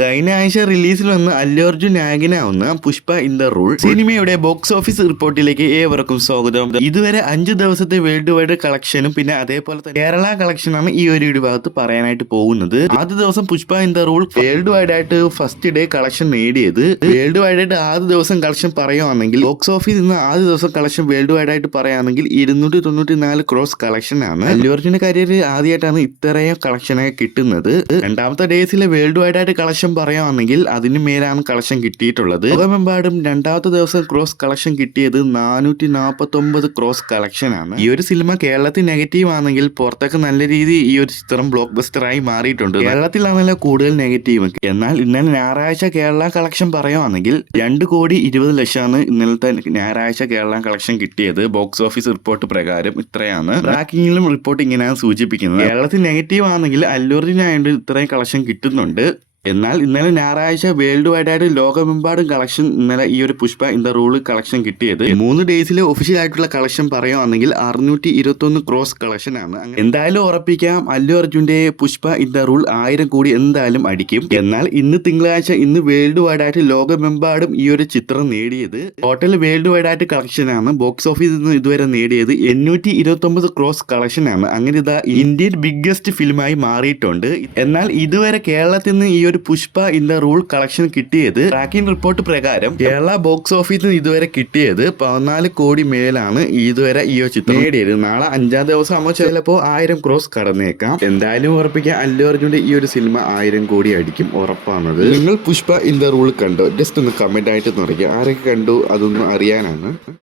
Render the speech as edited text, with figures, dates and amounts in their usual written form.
കഴിഞ്ഞ ആഴ്ച റിലീസിൽ വന്ന് അല്ലു അർജുൻ നായകനാവുന്ന പുഷ്പ ഇൻ ദ റൂൾ സിനിമയുടെ ബോക്സ് ഓഫീസ് റിപ്പോർട്ടിലേക്ക് ഏവർക്കും സ്വാഗതം. ഇതുവരെ 5 ദിവസത്തെ വേൾഡ് വൈഡ് കളക്ഷനും പിന്നെ അതേപോലെ തന്നെ കേരള കളക്ഷനാണ് ഈ ഒരു ഭാഗത്ത് പറയാനായിട്ട് പോകുന്നത്. ആദ്യ ദിവസം Pushpa in the rule world wide ആയിട്ട് ഫസ്റ്റ് ഡേ കളക്ഷൻ നേടിയത്. വേൾഡ് വൈഡ് ആയിട്ട് ആദ്യ ദിവസം കളക്ഷൻ പറയുകയാണെങ്കിൽ ബോക്സ് ഓഫീസിൽ നിന്ന് ആദ്യ ദിവസം കളക്ഷൻ വേൾഡ് വൈഡ് ആയിട്ട് പറയുകയാണെങ്കിൽ 294 ക്രോസ് കളക്ഷൻ ആണ്. അല്ലു അർജുന്റെ കരിയറിൽ ആദ്യമായിട്ടാണ് ഇത്രയും കളക്ഷനൊക്കെ കിട്ടുന്നത്. രണ്ടാമത്തെ ഡേയ്സിലെ വേൾഡ് വൈഡ് ആയിട്ട് കളക്ഷൻ പറയുകയാണെങ്കിൽ അതിന് മേലാണ് കളക്ഷൻ കിട്ടിയിട്ടുള്ളത്. ലോകമെമ്പാടും രണ്ടാമത്തെ ദിവസം ക്രോസ് കളക്ഷൻ കിട്ടിയത് 449 ക്രോസ് കളക്ഷൻ ആണ്. ഈ ഒരു സിനിമ കേരളത്തിൽ നെഗറ്റീവ് ആണെങ്കിൽ പുറത്തൊക്കെ നല്ല രീതിയിൽ ഈ ഒരു ചിത്രം ബ്ലോക്ക് ബസ്റ്ററായി മാറിയിട്ടുണ്ട്. കേരളത്തിലാണല്ലോ കൂടുതൽ നെഗറ്റീവ്. എന്നാൽ ഇന്നലെ ഞായറാഴ്ച കേരള കളക്ഷൻ പറയുകയാണെങ്കിൽ 2,20,00,000 ഇന്നലത്തെ ഞായറാഴ്ച കേരള കളക്ഷൻ കിട്ടിയത്. ബോക്സ് ഓഫീസ് റിപ്പോർട്ട് പ്രകാരം ഇത്രയാണ്. ട്രാക്കിങ്ങിലും റിപ്പോർട്ട് ഇങ്ങനെയാണ് സൂചിപ്പിക്കുന്നത്. കേരളത്തിൽ നെഗറ്റീവ് ആണെങ്കിൽ അല്ലു അർജുൻ ആയതുകൊണ്ട് ഇത്രയും കളക്ഷൻ കിട്ടുന്നുണ്ട്. എന്നാൽ ഇന്നലെ ഞായറാഴ്ച വേൾഡ് വൈഡ് ആയിട്ട് ലോകമെമ്പാടും കളക്ഷൻ ഇന്നലെ ഈ ഒരു Pushpa in the rule collection കിട്ടിയത്. 3 ഡേയ്സിലെ ഒഫീഷ്യൽ ആയിട്ടുള്ള കളക്ഷൻ പറയുകയാണെങ്കിൽ 621 ക്രോസ് കളക്ഷൻ ആണ്. എന്തായാലും ഉറപ്പിക്കാം അല്ലു അർജുന്റെ പുഷ്പ ഇൻ ദ റൂൾ 1000 കോടി എന്തായാലും അടിക്കും. എന്നാൽ ഇന്ന് തിങ്കളാഴ്ച ഇന്ന് വേൾഡ് വൈഡ് ആയിട്ട് ലോകമെമ്പാടും ഈ ഒരു ചിത്രം നേടിയത് ടോട്ടൽ വേൾഡ് വൈഡ് ആയിട്ട് കളക്ഷൻ ആണ്. ബോക്സ് ഓഫീസിൽ നിന്ന് ഇതുവരെ നേടിയത് 829 ക്രോസ് കളക്ഷൻ ആണ്. അങ്ങനെ ഇതാ ഇന്ത്യൻ ബിഗ്ഗസ്റ്റ് ഫിലിമായി മാറിയിട്ടുണ്ട്. എന്നാൽ ഇതുവരെ കേരളത്തിൽ നിന്ന് ഈ ഒരു Pushpa in the rule collection കിട്ടിയത് ട്രാക്കിംഗ് റിപ്പോർട്ട് പ്രകാരം കേരള ബോക്സ് ഓഫീസിൽ ഇതുവരെ കിട്ടിയത് 14 കോടി മേലാണ് ഇതുവരെ ഈ ഒരു ചിത്രം നേടിയത്. നാളെ 5ാം ദിവസം ആകുമ്പോൾ ചിലപ്പോൾ 1000 ക്രോസ് കടന്നേക്കാം. എന്തായാലും ഉറപ്പിക്കാം അല്ലു അർജുന്റെ ഈ ഒരു സിനിമ 1000 കോടി അടിക്കും, ഉറപ്പാണത്. നിങ്ങൾ പുഷ്പ ഇൻ ദ റൂൾ കണ്ടോ? ജസ്റ്റ് ഒന്ന് കമന്റ് ആയിട്ട് നിറയ്ക്കുക. ആരൊക്കെ കണ്ടു അതൊന്നും അറിയാനാണ്.